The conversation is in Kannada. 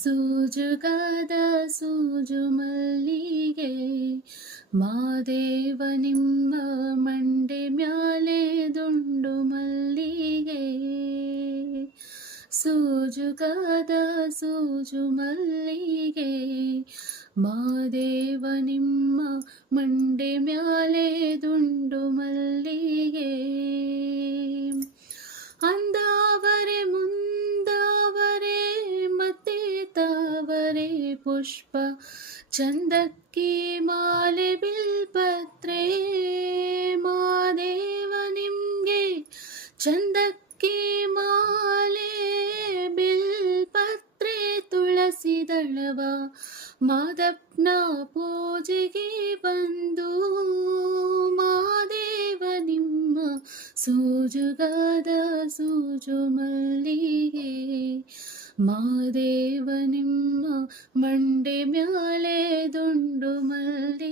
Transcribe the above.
ಸೂಜುಗದ ಸೂಜು ಮಲ್ಲಿಗೆ ಮಾದೇವ ನಿಮ್ಮ ಮಂಡೆ ಮ್ಯಾಲೆ ದುಂಡು ಮಲ್ಲಿಗೆ. ಸೂಜುಗದ ಸೂಜು ಮಲ್ಲಿಗೆ ಮಾದೇವ ನಿಮ್ಮ ಮಂಡೆ ಮ್ಯಾಲೆ ದುಂಡು ಮಲ್ಲಿಗೆ. ಅಂದಾವರೆ ಮುಂದಾವರೆ ಮತ್ತೆ ತಾವರೆ ಪುಷ್ಪ ಚಂದಕ್ಕಿ ಮಾಲೆ ಬಿಲ್ಪತ್ರೆ ಮಾದೇವ ನಿಮ್ಗೆ ಚಂದಕ್ಕಿ ಮಾಲೆ ಬಿಲ್ಪತ್ರೆ ತುಳಸಿ ದಳವ ಮಾದಪ್ಪನ ಪೂಜೆಗೆ ಬಂದು ಮಾದೇವ ನಿಮ್ಮ ಸೂಜುಗದ ಸೂಜು ಮಲ್ಲಿಗೆ ಮಾದೇವ ನಿಮ್ಮ ಮಂಡೆ ಮ್ಯಾಲೆ ದುಂಡು ಮಲ್ಲಿಗೆ.